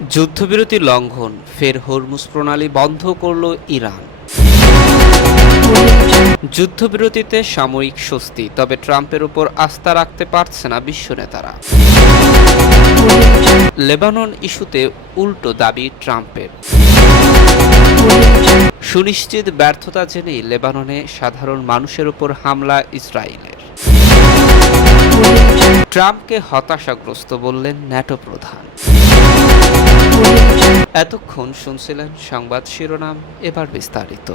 যুদ্ধবিরতি লঙ্ঘন, ফের হরমুজ প্রণালী বন্ধ করল ইরান। যুদ্ধবিরতিতে সাময়িক স্বস্তি, তবে ট্রাম্পের উপর আস্থা রাখতে পারছে না বিশ্ব নেতারা। লেবানন ইস্যুতে উল্টো দাবি ট্রাম্পের। সুনিশ্চিত ব্যর্থতা জেনেই লেবাননে সাধারণ মানুষের উপর হামলা ইসরায়েলের। ট্রাম্পকে হতাশাগ্রস্ত বললেন ন্যাটো প্রধান। এতক্ষণ শুনছিলেন সংবাদ শিরোনাম, এবার বিস্তারিত।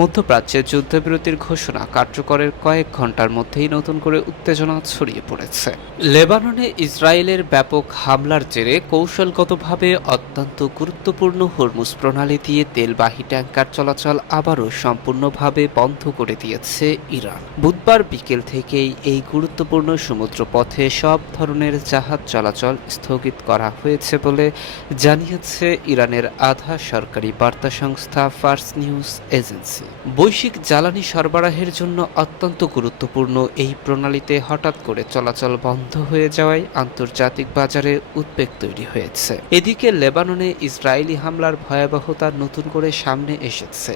মধ্যপ্রাচ্যে যুদ্ধবিরতির ঘোষণা কার্যকরের কয়েক ঘন্টার মধ্যেই নতুন করে উত্তেজনা ছড়িয়ে পড়েছে। লেবাননে ইসরায়েলের ব্যাপক হামলার জেরে কৌশলগতভাবে অত্যন্ত গুরুত্বপূর্ণ হরমুজ প্রণালী দিয়ে তেলবাহী ট্যাঙ্কার চলাচল আবারও সম্পূর্ণভাবে বন্ধ করে দিয়েছে ইরান। বুধবার বিকেল থেকেই এই গুরুত্বপূর্ণ সমুদ্রপথে সব ধরনের জাহাজ চলাচল স্থগিত করা হয়েছে বলে জানিয়েছে ইরানের আধা সরকারি বার্তা সংস্থা ফার্স নিউজ এজেন্সি। বৈশ্বিক জ্বালানি সরবরাহের জন্য অত্যন্ত গুরুত্বপূর্ণ এই প্রণালীতে হঠাৎ করে চলাচল বন্ধ হয়ে যাওয়ায় আন্তর্জাতিক বাজারে উদ্বেগ তৈরি হয়েছে। এদিকে লেবাননে ইসরায়েলি হামলার ভয়াবহতা নতুন করে সামনে এসেছে।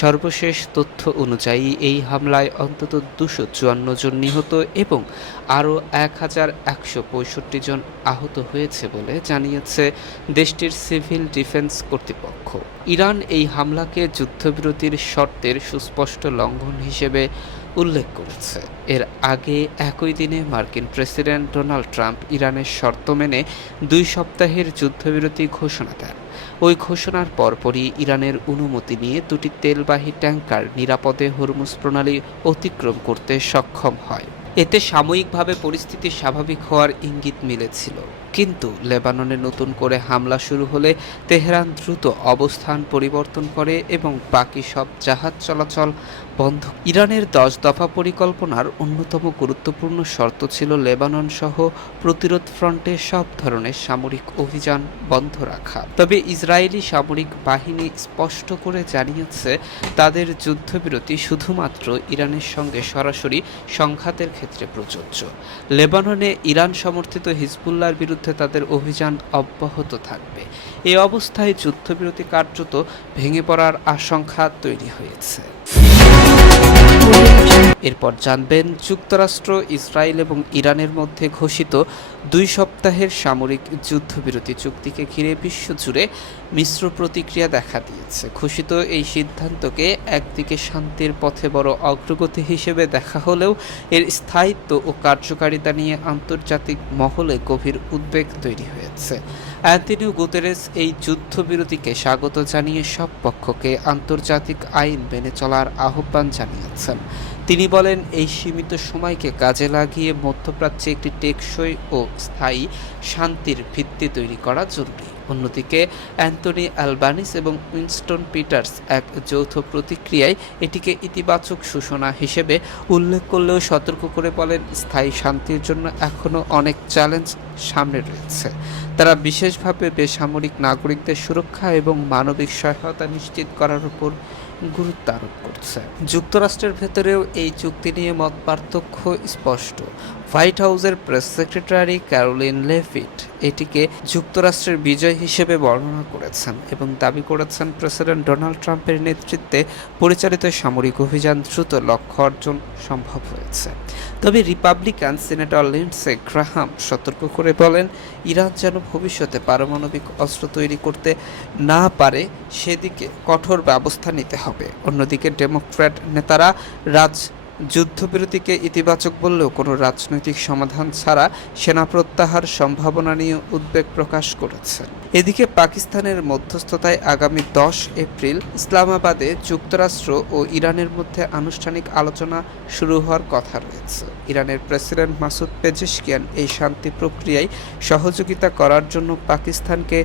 সর্বশেষ তথ্য অনুযায়ী এই হামলায় অন্তত 254 জন নিহত এবং আরও 1165 জন আহত হয়েছে বলে জানিয়েছে দেশটির সিভিল ডিফেন্স কর্তৃপক্ষ। ইরান এই হামলাকে যুদ্ধবিরতির শর্তের সুস্পষ্ট লঙ্ঘন হিসেবে উল্লেখ করেছে। এর আগে একই দিনে মার্কিন প্রেসিডেন্ট ডোনাল্ড ট্রাম্প ইরানের শর্ত মেনে 2 সপ্তাহের যুদ্ধবিরতি ঘোষণা দেন। ওই ঘোষণার পরপরই ইরানের অনুমতি নিয়ে 2টি তেলবাহী ট্যাঙ্কার নিরাপদে হরমুজ প্রণালী অতিক্রম করতে সক্ষম হয়। এতে সাময়িকভাবে পরিস্থিতি স্বাভাবিক হওয়ার ইঙ্গিত মিলেছিল, কিন্তু লেবাননে নতুন করে হামলা শুরু হলে তেহরান দ্রুত অবস্থান পরিবর্তন করে এবং বাকি সব জাহাজ চলাচল বন্ধ। ইরানের 10 দফা পরিকল্পনার অন্যতম গুরুত্বপূর্ণ শর্ত ছিল লেবানন সহ প্রতিরোধ ফ্রন্টে সব ধরনের সামরিক অভিযান বন্ধ রাখা। তবে ইসরায়েলি সামরিক বাহিনী স্পষ্ট করে জানিয়েছে তাদের যুদ্ধবিরতি শুধুমাত্র ইরানের সঙ্গে সরাসরি সংঘাতের ক্ষেত্রে প্রযোজ্য। লেবাননে ইরান সমর্থিত হিজবুল্লাহর বিরুদ্ধে তাদের অভিযান অব্যাহত থাকবে। এই অবস্থায় যুদ্ধবিরতি কার্যত ভেঙে পড়ার আশঙ্কা তৈরি হয়েছে। এরপর জানবেন যুক্তরাষ্ট্র, ইসরায়েল এবং ইরানের মধ্যে ঘোষিত 2 সপ্তাহের সামরিক যুদ্ধবিরতি চুক্তিকে ঘিরে বিশ্বজুড়ে মিশ্র প্রতিক্রিয়া দেখা দিয়েছে। ঘোষিত এই সিদ্ধান্তকে একদিকে শান্তির পথে বড় অগ্রগতি হিসেবে দেখা হলেও এর স্থায়িত্ব ও কার্যকারিতা নিয়ে আন্তর্জাতিক মহলে গভীর উদ্বেগ তৈরি হয়েছে। অ্যান্তোনিও গুতেরেস এই যুদ্ধবিরতিকে স্বাগত জানিয়ে সব পক্ষকে আন্তর্জাতিক আইন মেনে চলার আহ্বান জানিয়েছেন। তিনি বলেন, এই সীমিত সময়কে কাজে লাগিয়ে মধ্যপ্রাচ্যে একটি টেকসই ও স্থায়ী শান্তির ভিত্তি তৈরি করা জরুরি। অন্যদিকে অ্যান্টনি অ্যালবানিস এবং উইনস্টন পিটার্স এক যৌথ প্রতিক্রিয়ায় এটিকে ইতিবাচক সূচনা হিসেবে উল্লেখ করলেও সতর্ক করে বলেন, স্থায়ী শান্তির জন্য এখনও অনেক চ্যালেঞ্জ সামনে রয়েছে। তারা বিশেষভাবে বেসামরিক নাগরিকদের সুরক্ষা এবং মানবিক সহায়তা নিশ্চিত করার উপর গুরুত্ব আরোপ করছে। যুক্তরাষ্ট্রের ভেতরেও এই চুক্তি নিয়ে মত পার্থক্য স্পষ্ট। হোয়াইট হাউসের প্রেস সেক্রেটারি ক্যারোলিন লেভিট এটিকে যুক্তরাষ্ট্রের বিজয় হিসেবে বর্ণনা করেছেন এবং দাবি করেছেন প্রেসিডেন্ট ডোনাল্ড ট্রাম্পের নেতৃত্বে পরিচালিত সামরিক অভিযান দ্রুত লক্ষ্য অর্জন সম্ভব হয়েছে। তবে রিপাবলিকান সিনেটর লিন্ডসে গ্রাহাম সতর্ক করে বলেন, ইরান যেন ভবিষ্যতে পারমাণবিক অস্ত্র তৈরি করতে না পারে সেদিকে কঠোর ব্যবস্থা নিতে হবে। অন্যদিকে ডেমোক্র্যাট নেতারা যুদ্ধবিরতিকে ইতিবাচক বললেও কোনো রাজনৈতিক সমাধান ছাড়া সেনা প্রত্যাহার সম্ভাবনা নিয়ে উদ্বেগ প্রকাশ করেছেন। এদিকে পাকিস্তানের মধ্যস্থতায় আগামী 10 এপ্রিল ইসলামাবাদে যুক্তরাষ্ট্র ও ইরানের মধ্যে আনুষ্ঠানিক আলোচনা শুরু হওয়ার কথা রয়েছে। ইরানের প্রেসিডেন্ট মাসুদ পেজেশকিয়ান এই শান্তি প্রক্রিয়ায় সহযোগিতা করার জন্য পাকিস্তানকে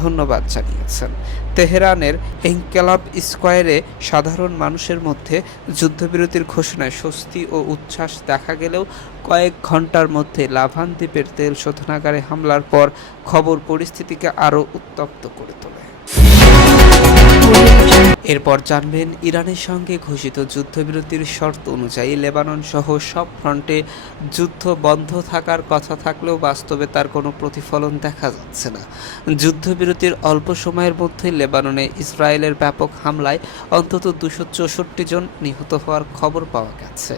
ধন্যবাদ জানিয়েছেন। তেহরানের ইনকিলাব স্কোয়ারে সাধারণ মানুষের মধ্যে যুদ্ধবিরতির ঘোষণায় স্বস্তি ও উচ্ছ্বাস দেখা গেলেও কয়েক ঘন্টার মধ্যে লাভান দ্বীপের তেল শোধনাগারে হামলার পর খবর পরিস্থিতিকে আরও উত্তপ্ত করে তোলে। এরপর জানবেন ইরানের সঙ্গে ঘোষিত যুদ্ধবিরতির শর্ত অনুযায়ী লেবানন সহ সব ফ্রন্টে যুদ্ধ বন্ধ থাকার কথা থাকলেও বাস্তবে তার কোনো প্রতিফলন দেখা যাচ্ছে না। যুদ্ধবিরতির অল্প সময়ের মধ্যে লেবাননে ইসরায়েলের ব্যাপক হামলায় অন্তত 264 জন নিহত হওয়ার খবর পাওয়া গেছে,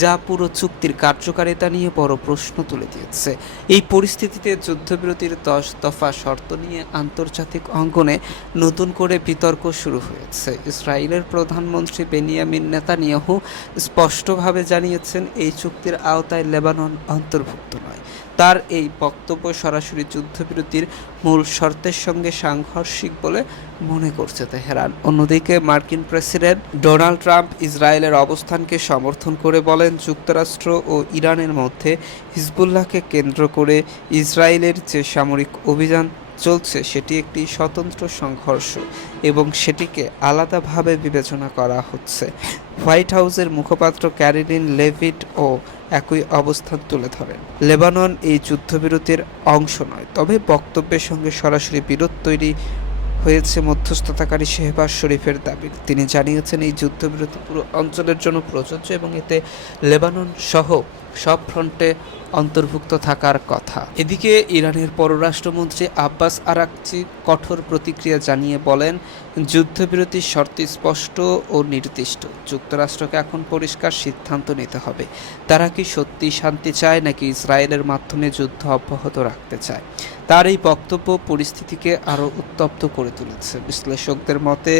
যা পুরো চুক্তির কার্যকারিতা নিয়ে বড় প্রশ্ন তুলে দিয়েছে। এই পরিস্থিতিতে যুদ্ধবিরতির 10 দফা শর্ত নিয়ে আন্তর্জাতিক অঙ্গনে নতুন করে বিতর্ক শুরু হয়েছে। ইসরায়েলের প্রধানমন্ত্রী বেনিয়ামিন নেতানিয়াহু স্পষ্টভাবে জানিয়েছেন এই চুক্তির আওতায় লেবানন অন্তর্ভুক্ত নয়। তার এই বক্তব্য সরাসরি যুদ্ধবিরতির মূল শর্তের সঙ্গে সাংঘর্ষিক বলে মনে করছে তেহরান। অন্যদিকে মার্কিন প্রেসিডেন্ট ডোনাল্ড ট্রাম্প ইসরায়েলের অবস্থানকে সমর্থন করে বলেন, যুক্তরাষ্ট্র ও ইরানের মধ্যে হিজবুল্লাহকে কেন্দ্র করে ইসরায়েলের যে সামরিক অভিযান চলছে সেটি একটি স্বতন্ত্র সংঘর্ষ এবং সেটিকে আলাদাভাবে বিবেচনা করা হচ্ছে। হোয়াইট হাউসের মুখপাত্র ক্যারোলিন লেভিট ও একই অবস্থান তুলে ধরেন। লেবানন এই যুদ্ধবিরতির অংশ নয়, তবে বক্তব্যের সঙ্গে সরাসরি বিরোধ তৈরি হয়েছে মধ্যস্থতাকারী শেহবাজ শরীফের দাবির। তিনি জানিয়েছেন এই যুদ্ধবিরতি পুরো অঞ্চলের জন্য প্রযোজ্য এবং এতে লেবানন সহ সব ফ্রন্টে অন্তর্ভুক্ত থাকার কথা। এদিকে ইরানের পররাষ্ট্রমন্ত্রী আব্বাস আরাকচি কঠোর প্রতিক্রিয়া জানিয়ে বলেন, যুদ্ধবিরতির শর্ত স্পষ্ট ও নির্দিষ্ট। যুক্তরাষ্ট্রকে এখন পরিষ্কার সিদ্ধান্ত নিতে হবে, তারা কি সত্যি শান্তি চায় নাকি ইসরায়েলের মাধ্যমে যুদ্ধ অব্যাহত রাখতে চায়। তার এই বক্তব্য পরিস্থিতিকে আরও উত্তপ্ত করে তুলেছে। বিশ্লেষকদের মতে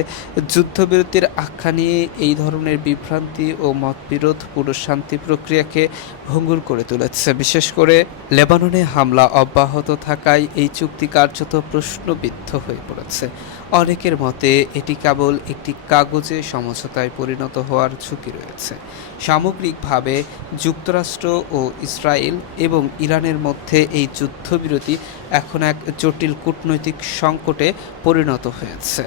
যুদ্ধবিরতির আখ্যা নিয়ে এই ধরনের বিভ্রান্তি ও মতবিরোধ পুরো শান্তি প্রক্রিয়াকে ভঙ্গুর করে তুলেছে। বিশেষ করে লেবাননে হামলা অব্যাহত থাকায় এই চুক্তি কার্যত প্রশ্নবিদ্ধ হয়ে পড়েছে। অনেকের মতে এটি কেবল একটি কাগজে সমঝোতায় পরিণত হওয়ার ঝুঁকি রয়েছে। সামগ্রিকভাবে যুক্তরাষ্ট্র ও ইসরায়েল এবং ইরানের মধ্যে এই যুদ্ধবিরতি এখন এক জটিল কূটনৈতিক সংকটে পরিণত হয়েছে।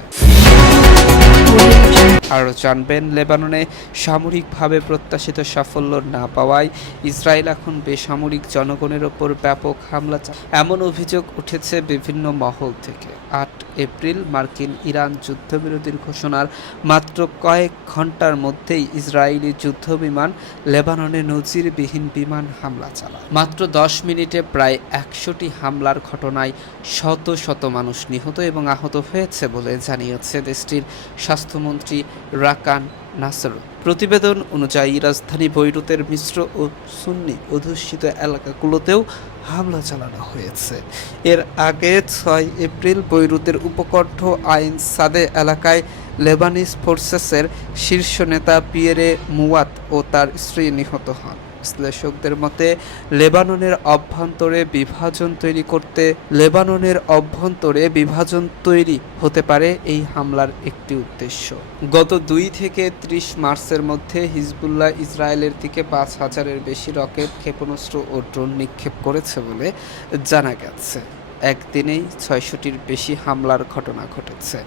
আরও জানবেন, লেবাননে সামরিকভাবে প্রত্যাশিত সাফল্য না পাওয়ায় ইসরায়েল এখন বেসামরিক জনগণের ওপর ব্যাপক হামলা এমন অভিযোগ উঠেছে বিভিন্ন মহল থেকে। 8 এপ্রিল মার্কিন ইরান যুদ্ধবিরতির ঘোষণার মাত্র কয়েক ঘন্টার মধ্যেই ইসরায়েলি যুদ্ধবিমান লেবাননে নজিরবিহীন বিমান হামলা চালায়। মাত্র 10 মিনিটে প্রায় 100টি হামলার ঘটনায় শত শত মানুষ নিহত এবং আহত হয়েছে বলে জানিয়েছে দেশটির স্বাস্থ্যমন্ত্রী রাকান নাসর। প্রতিবেদন অনুযায়ী রাজধানী বৈরুতের মিশ্র ও সুন্নি অধ্যুষিত এলাকাগুলোতেও হামলা চালানো হয়েছে। এর আগে 6 এপ্রিল বৈরুতের উপকণ্ঠ আইন সাদে এলাকায় লেবানিজ ফোর্সেসের শীর্ষ নেতা পিয়েরে মুওয়াত ও তার স্ত্রী নিহত হন। বিশ্লেষকদের মতে লেবাননের অভ্যন্তরে বিভাজন তৈরি হতে পারে এই হামলার একটি উদ্দেশ্য। গত 2 থেকে 30 মার্চের মধ্যে হিজবুল্লাহ ইসরায়েলের দিকে 5000-এর বেশি রকেট, ক্ষেপণাস্ত্র ও ড্রোন নিক্ষেপ করেছে বলে জানা গেছে। একদিনেই 600টির বেশি হামলার ঘটনা ঘটেছে।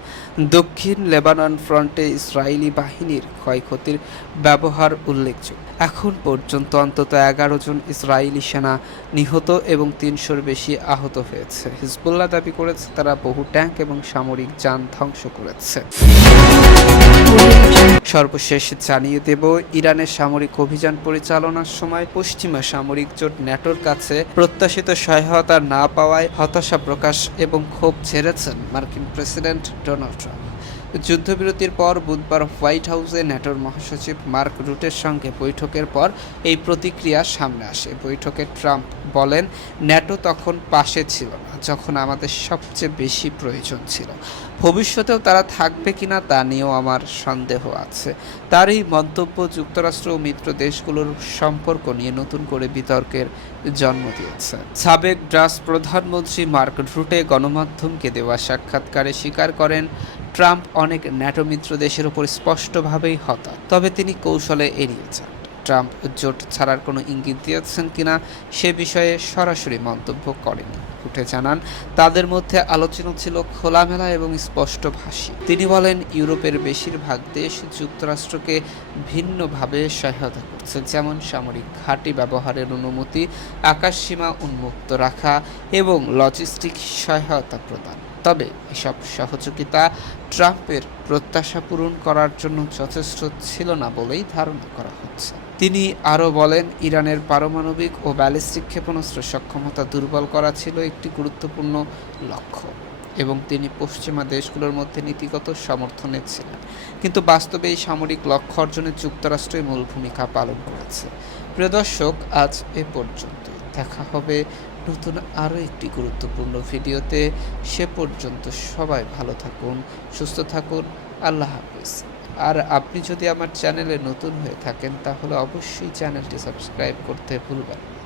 দক্ষিণ লেবানন ফ্রন্টে ইসরায়েলি বাহিনীর ক্ষয়ক্ষতির ব্যবহার উল্লেখযোগ্য। এখন পর্যন্ত অন্তত 11 জন ইসরায়েলি সেনা নিহত এবং 300-র বেশি আহত হয়েছে। হিজবুল্লাহ দাবি করেছে তারা বহু ট্যাঙ্ক এবং সামরিক যান ধ্বংস করেছে। সর্বশেষ জানিয়ে দেব, ইরানের সামরিক অভিযান পরিচালনার সময় পশ্চিমা সামরিক জোট ন্যাটোর কাছে প্রত্যাশিত সহায়তা না পাওয়ায় হতাশা প্রকাশ এবং ক্ষোভ ঝেড়েছেন মার্কিন প্রেসিডেন্ট ডোনাল্ড ট্রাম্প। যুদ্ধবিরতির পর বুধবার হোয়াইট হাউসে ন্যাটোর মহাসচিব মার্ক রুটের সঙ্গে বৈঠকের পর এই প্রতিক্রিয়া সামনে আসে। বৈঠকে ট্রাম্প বলেন, ন্যাটো তখন পাশে ছিল না যখন আমাদের সবচেয়ে বেশি প্রয়োজন ছিল। ভবিষ্যতেও তারা থাকবে কিনা তা নিয়েও আমার সন্দেহ আছে। তার এই মন্তব্য যুক্তরাষ্ট্র ও মিত্র দেশগুলোর সম্পর্ক নিয়ে নতুন করে বিতর্কের জন্ম দিয়েছে। সাবেক ডাচ প্রধানমন্ত্রী মার্ক রুটে গণমাধ্যমকে দেওয়া সাক্ষাৎকারে স্বীকার করেন, ট্রাম্প অনেক ন্যাটো মিত্র দেশের উপর স্পষ্টভাবেই হতাশ, তবে তিনি কৌশলে এড়িয়ে যান। ট্রাম্প জোট ছাড়ার কোনো ইঙ্গিত দিয়েছেন কিনা সে বিষয়ে সরাসরি মন্তব্য করেনি। ফুটে জানান, তাদের মধ্যে আলোচনা ছিল খোলামেলা এবং স্পষ্টভাষী। তিনি বলেন, ইউরোপের বেশিরভাগ দেশ যুক্তরাষ্ট্রকে ভিন্নভাবে সহায়তা করছে, যেমন সামরিক ঘাঁটি ব্যবহারের অনুমতি, আকাশসীমা উন্মুক্ত রাখা এবং লজিস্টিক সহায়তা প্রদান। তবে এসব সহযোগিতা ট্রাম্পের প্রত্যাশা পূরণ করার জন্য যথেষ্ট ছিল না বলেই ধারণা করা হচ্ছে। তিনি আরও বলেন, ইরানের পারমাণবিক ও ব্যালিস্টিক ক্ষেপণাস্ত্র সক্ষমতা দুর্বল করা ছিল একটি গুরুত্বপূর্ণ লক্ষ্য এবং তিনি পশ্চিমা দেশগুলোর মধ্যে নীতিগত সমর্থনে ছিলেন, কিন্তু বাস্তবে এই সামরিক লক্ষ্য অর্জনে যুক্তরাষ্ট্রই মূল ভূমিকা পালন করেছে। প্রিয় দর্শক, আজ এ পর্যন্তই। দেখা হবে নতুন আরও একটি গুরুত্বপূর্ণ ভিডিওতে। সে পর্যন্ত সবাই ভালো থাকুন, সুস্থ থাকুন। আল্লাহ হাফিজ। আর আপনি যদি আমার চ্যানেলে নতুন হয়ে থাকেন তাহলে অবশ্যই চ্যানেলটি সাবস্ক্রাইব করতে ভুলবেন না।